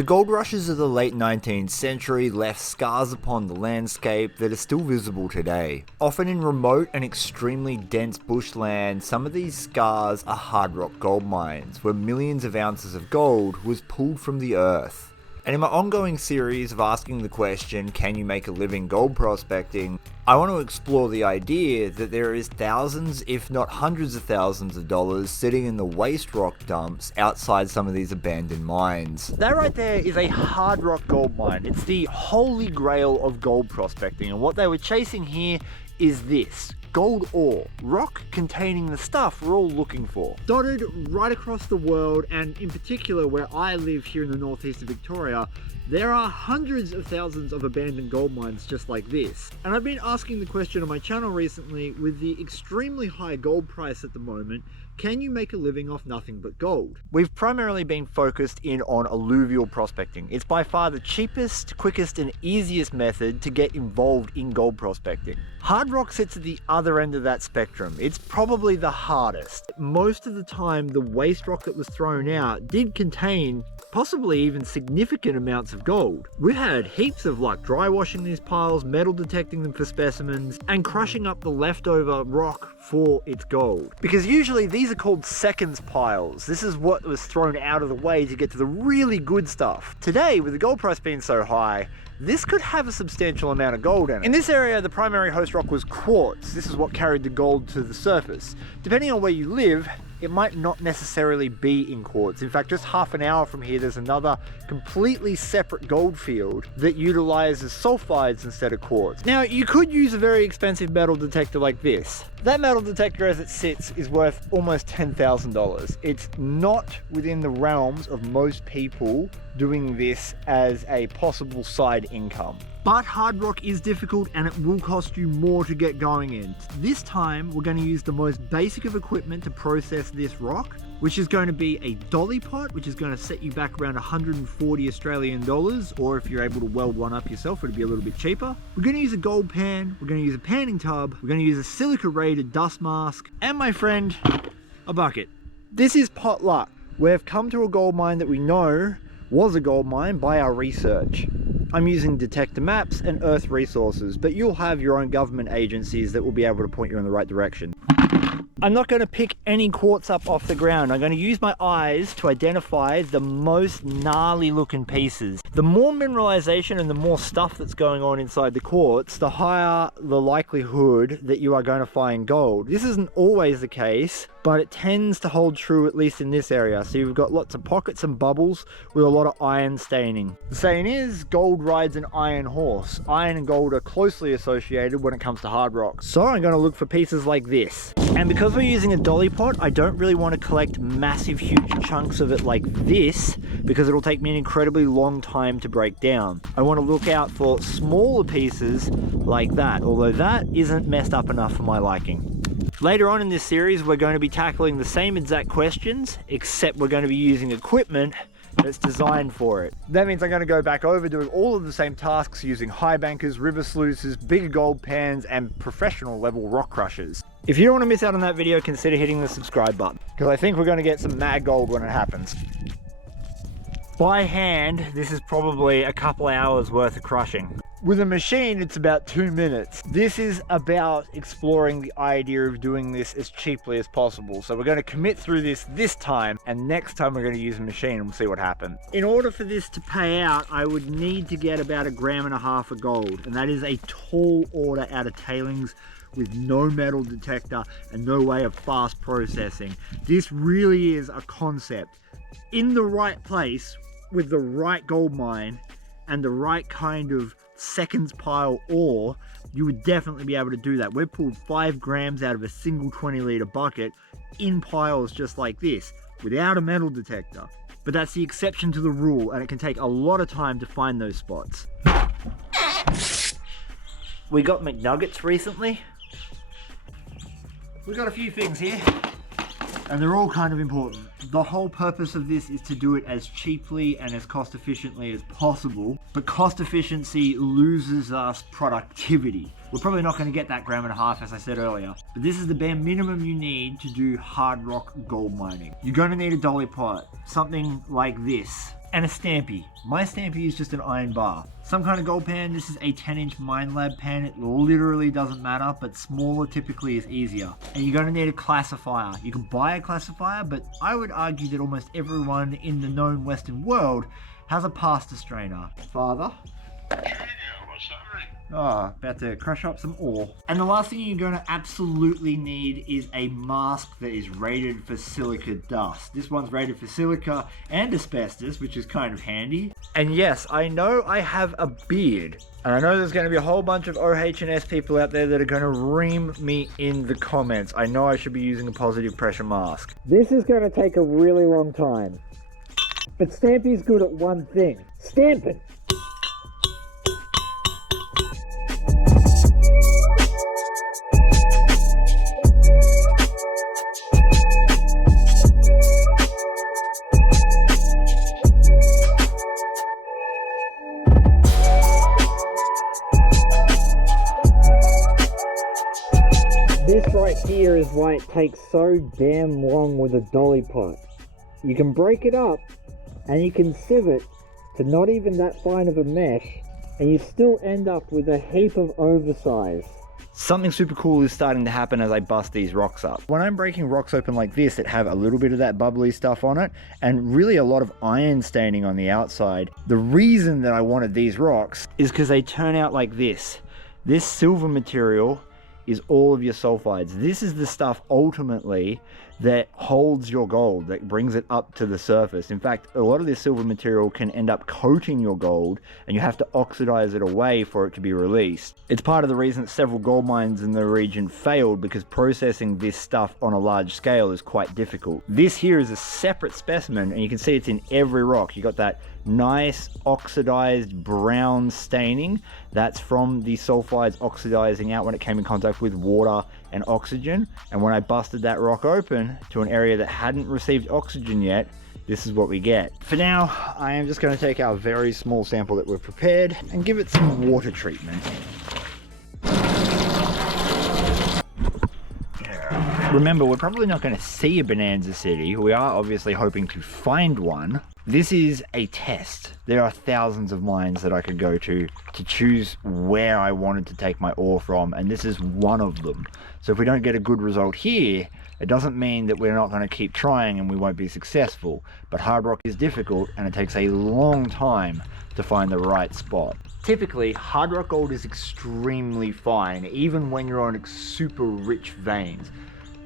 The gold rushes of the late 19th century left scars upon the landscape that are still visible today. Often in remote and extremely dense bushland, some of these scars are hard rock gold mines, where millions of ounces of gold was pulled from the earth. And in my ongoing series of asking the question, can you make a living gold prospecting, I want to explore the idea that there is thousands, if not hundreds of thousands of dollars sitting in the waste rock dumps outside some of these abandoned mines. That right there is a hard rock gold mine. It's the holy grail of gold prospecting, and what they were chasing here is this. Gold ore, rock containing the stuff we're all looking for. Dotted right across the world, and in particular where I live here in the northeast of Victoria, there are hundreds of thousands of abandoned gold mines just like this. And I've been asking the question on my channel recently, with the extremely high gold price at the moment, can you make a living off nothing but gold? We've primarily been focused in on alluvial prospecting. It's by far the cheapest, quickest and easiest method to get involved in gold prospecting. Hard rock sits at the other end of that spectrum. It's probably the hardest. Most of the time, the waste rock that was thrown out did contain possibly even significant amounts of gold. We've had heaps of luck dry washing these piles, metal detecting them for specimens, and crushing up the leftover rock for its gold. Because usually these are called seconds piles. This is what was thrown out of the way to get to the really good stuff. Today, with the gold price being so high, this could have a substantial amount of gold in it. In this area, the primary host rock was quartz. This is what carried the gold to the surface. Depending on where you live, it might not necessarily be in quartz. In fact, just half an hour from here, there's another completely separate gold field that utilizes sulfides instead of quartz. Now, you could use a very expensive metal detector like this. That metal detector as it sits is worth almost $10,000. It's not within the realms of most people doing this as a possible side income. But hard rock is difficult and it will cost you more to get going in. This time we're going to use the most basic of equipment to process this rock, which is going to be a dolly pot, which is going to set you back around 140 Australian dollars, or if you're able to weld one up yourself, it'll be a little bit cheaper. We're going to use a gold pan, we're going to use a panning tub, we're going to use a silica rated dust mask, and my friend, a bucket. This is pot luck. We've come to a gold mine that we know was a gold mine by our research. I'm using detector maps and earth resources, but you'll have your own government agencies that will be able to point you in the right direction. I'm not going to pick any quartz up off the ground. I'm going to use my eyes to identify the most gnarly looking pieces. The more mineralization and the more stuff that's going on inside the quartz, the higher the likelihood that you are going to find gold. This isn't always the case, but it tends to hold true, at least in this area. So you've got lots of pockets and bubbles with a lot of iron staining. The saying is, gold rides an iron horse. Iron and gold are closely associated when it comes to hard rock. So I'm going to look for pieces like this. And because we're using a dolly pot, I don't really want to collect massive, huge chunks of it like this, because it'll take me an incredibly long time to break down. I want to look out for smaller pieces like that, although that isn't messed up enough for my liking. Later on in this series, we're going to be tackling the same exact questions, except we're going to be using equipment that's designed for it. That means I'm going to go back over doing all of the same tasks using high bankers, river sluices, bigger gold pans, and professional level rock crushers. If you don't want to miss out on that video, consider hitting the subscribe button, because I think we're going to get some mad gold when it happens. By hand, this is probably a couple hours worth of crushing. With a machine, it's about 2 minutes. This is about exploring the idea of doing this as cheaply as possible. So we're going to commit through this time, and next time we're going to use a machine and we'll see what happens. In order for this to pay out, I would need to get about 1.5 grams of gold, and that is a tall order out of tailings with no metal detector and no way of fast processing. This really is a concept. In the right place, with the right gold mine and the right kind of seconds pile ore, you would definitely be able to do that. We've pulled 5 grams out of a single 20-litre bucket in piles just like this without a metal detector. But that's the exception to the rule, and it can take a lot of time to find those spots. We got McNuggets recently. We got a few things here, and they're all kind of important. The whole purpose of this is to do it as cheaply and as cost efficiently as possible, but cost efficiency loses us productivity. We're probably not going to get that 1.5 grams, as I said earlier, but this is the bare minimum you need to do hard rock gold mining. You're going to need a dolly pot, something like this. and a Stampy. My Stampy is just an iron bar. Some kind of gold pan. This is a 10-inch Mine Lab pan. It literally doesn't matter, but smaller typically is easier. And you're going to need a classifier. You can buy a classifier, but I would argue that almost everyone in the known Western world has a pasta strainer. Father? Oh, about to crush up some ore. And the last thing you're going to absolutely need is a mask that is rated for silica dust. This one's rated for silica and asbestos, which is kind of handy. And yes, I know I have a beard. And I know there's going to be a whole bunch of OH&S people out there that are going to ream me in the comments. I know I should be using a positive pressure mask. This is going to take a really long time. But Stampy's good at one thing. Stamping! This right here is why it takes so damn long with a dolly pot. You can break it up and you can sieve it to not even that fine of a mesh, and you still end up with a heap of oversize. Something super cool is starting to happen as I bust these rocks up. When I'm breaking rocks open like this, it have a little bit of that bubbly stuff on it and really a lot of iron staining on the outside. The reason that I wanted these rocks is because they turn out like this. This silver material is all of your sulfides. This is the stuff ultimately that holds your gold, that brings it up to the surface. In fact, a lot of this silver material can end up coating your gold and you have to oxidize it away for it to be released. It's part of the reason that several gold mines in the region failed, because processing this stuff on a large scale is quite difficult. This here is a separate specimen and you can see it's in every rock. You got that nice oxidized brown staining. That's from the sulfides oxidizing out when it came in contact with water and oxygen. And when I busted that rock open to an area that hadn't received oxygen yet, this is what we get. For now, I am just going to take our very small sample that we've prepared and give it some water treatment. Remember, we're probably not going to see a Bonanza City. We are obviously hoping to find one. This is a test. There are thousands of mines that I could go to choose where I wanted to take my ore from, and this is one of them. So if we don't get a good result here, it doesn't mean that we're not going to keep trying and we won't be successful. But hard rock is difficult and it takes a long time to find the right spot. Typically, hard rock gold is extremely fine, even when you're on super rich veins.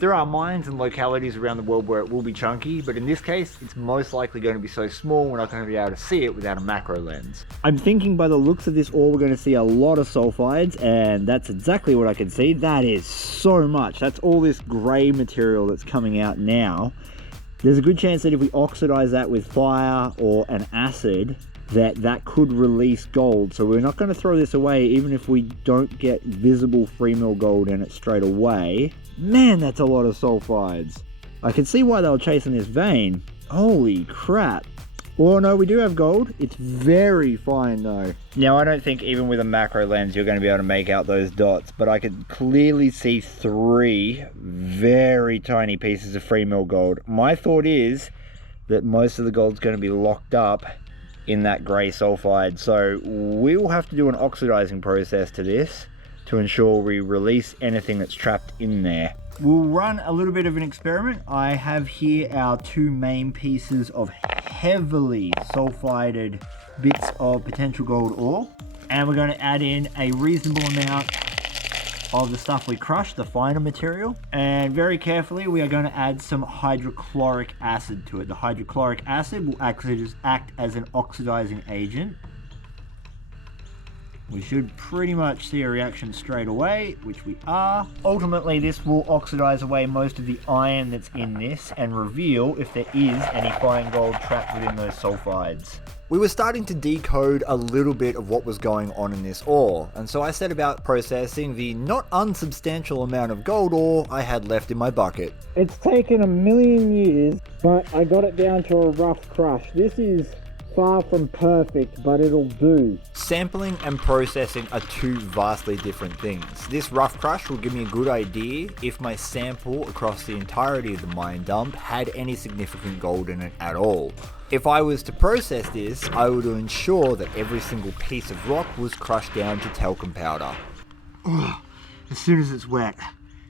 There are mines and localities around the world where it will be chunky, but in this case, it's most likely going to be so small we're not going to be able to see it without a macro lens. I'm thinking by the looks of this ore, we're going to see a lot of sulfides, and that's exactly what I can see. That is so much. That's all this gray material that's coming out now. There's a good chance that if we oxidize that with fire or an acid, that could release gold. So we're not going to throw this away even if we don't get visible free mill gold in it straight away. Man, that's a lot of sulfides. I can see why they were chasing this vein. Holy crap. Well, no, we do have gold. It's very fine though. Now, I don't think even with a macro lens you're going to be able to make out those dots, but I could clearly see 3 very tiny pieces of free mill gold. My thought is that most of the gold's going to be locked up in that grey sulfide, so we will have to do an oxidizing process to this to ensure we release anything that's trapped in there. We'll run a little bit of an experiment. I have here our 2 main pieces of heavily sulfided bits of potential gold ore, and we're going to add in a reasonable amount of the stuff we crushed, the finer material, and very carefully we are going to add some hydrochloric acid to it. The hydrochloric acid will actually just act as an oxidizing agent. We should pretty much see a reaction straight away, which we are. Ultimately, this will oxidize away most of the iron that's in this and reveal if there is any fine gold trapped within those sulfides. We were starting to decode a little bit of what was going on in this ore, and so I set about processing the not unsubstantial amount of gold ore I had left in my bucket. It's taken a million years, but I got it down to a rough crush. This is far from perfect, but it'll do. Sampling and processing are 2 vastly different things. This rough crush will give me a good idea if my sample across the entirety of the mine dump had any significant gold in it at all. If I was to process this, I would ensure that every single piece of rock was crushed down to talcum powder. Oh, as soon as it's wet,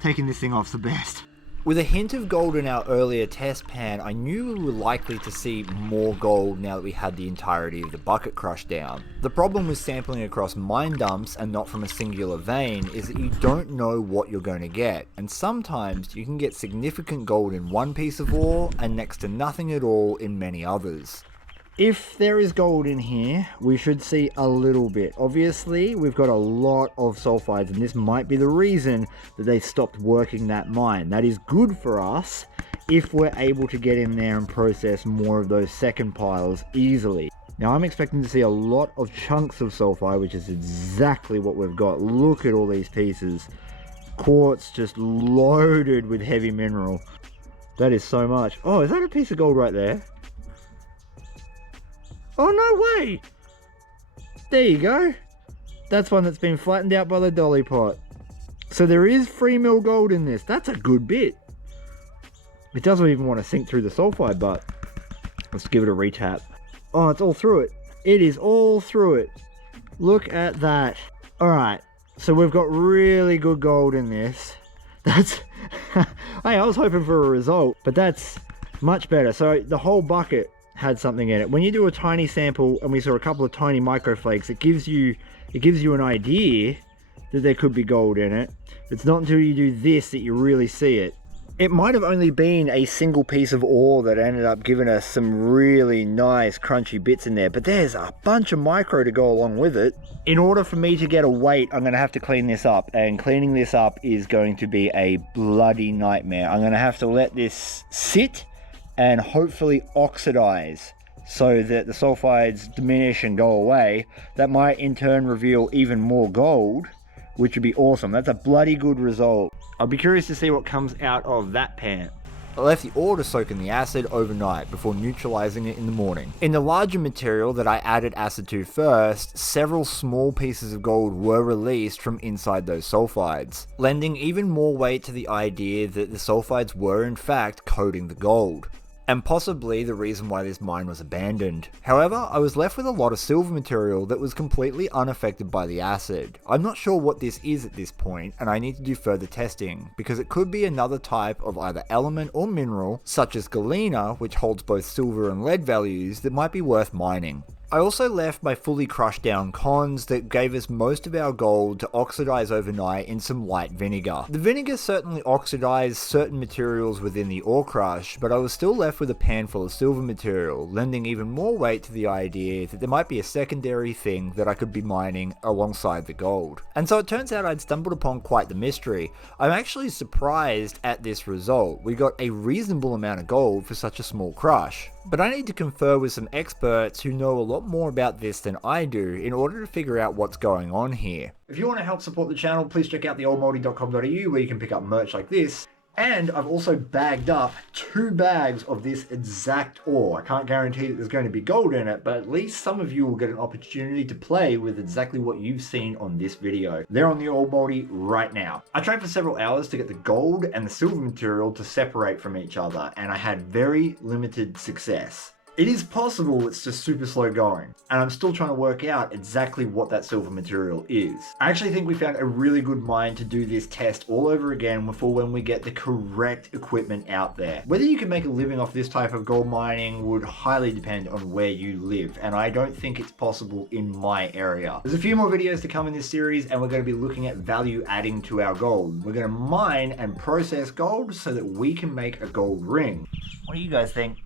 taking this thing off's the best. With a hint of gold in our earlier test pan, I knew we were likely to see more gold now that we had the entirety of the bucket crushed down. The problem with sampling across mine dumps and not from a singular vein is that you don't know what you're going to get, and sometimes you can get significant gold in one piece of ore and next to nothing at all in many others. If there is gold in here, we should see a little bit. Obviously, we've got a lot of sulfides, and this might be the reason that they stopped working that mine. That is good for us if we're able to get in there and process more of those second piles easily. Now, I'm expecting to see a lot of chunks of sulfide, which is exactly what we've got. Look at all these pieces. Quartz just loaded with heavy mineral. That is so much. Oh, is that a piece of gold right there? Oh, no way! There you go. That's one that's been flattened out by the dolly pot. So there is free mill gold in this. That's a good bit. It doesn't even want to sink through the sulfide, but let's give it a retap. Oh, it's all through it. It is all through it. Look at that. Alright, so we've got really good gold in this. That's... Hey, I was hoping for a result, but that's much better. So the whole bucket had something in it. When you do a tiny sample and we saw a couple of tiny microflakes, it gives you an idea that there could be gold in it. It's not until you do this that you really see it. It might have only been a single piece of ore that ended up giving us some really nice crunchy bits in there, but there's a bunch of micro to go along with it. In order for me to get a weight, I'm going to have to clean this up, and cleaning this up is going to be a bloody nightmare. I'm going to have to let this sit and hopefully oxidize so that the sulfides diminish and go away. That might in turn reveal even more gold, which would be awesome. That's a bloody good result. I'll be curious to see what comes out of that pan. I left the ore to soak in the acid overnight before neutralizing it in the morning. In the larger material that I added acid to first, several small pieces of gold were released from inside those sulfides, lending even more weight to the idea that the sulfides were in fact coating the gold, and possibly the reason why this mine was abandoned. However, I was left with a lot of silver material that was completely unaffected by the acid. I'm not sure what this is at this point, and I need to do further testing, because it could be another type of either element or mineral, such as galena, which holds both silver and lead values, that might be worth mining. I also left my fully crushed down cons that gave us most of our gold to oxidize overnight in some light vinegar. The vinegar certainly oxidized certain materials within the ore crush, but I was still left with a pan full of silver material, lending even more weight to the idea that there might be a secondary thing that I could be mining alongside the gold. And so it turns out I'd stumbled upon quite the mystery. I'm actually surprised at this result. We got a reasonable amount of gold for such a small crush. But I need to confer with some experts who know a lot more about this than I do in order to figure out what's going on here. If you want to help support the channel, please check out theoldmoldy.com.au where you can pick up merch like this. And I've also bagged up 2 bags of this exact ore. I can't guarantee that there's going to be gold in it, but at least some of you will get an opportunity to play with exactly what you've seen on this video. They're on the Old Moldy right now. I tried for several hours to get the gold and the silver material to separate from each other, and I had very limited success. It is possible, it's just super slow going, and I'm still trying to work out exactly what that silver material is. I actually think we found a really good mine to do this test all over again before when we get the correct equipment out there. Whether you can make a living off this type of gold mining would highly depend on where you live, and I don't think it's possible in my area. There's a few more videos to come in this series, and we're going to be looking at value adding to our gold. We're going to mine and process gold so that we can make a gold ring. What do you guys think?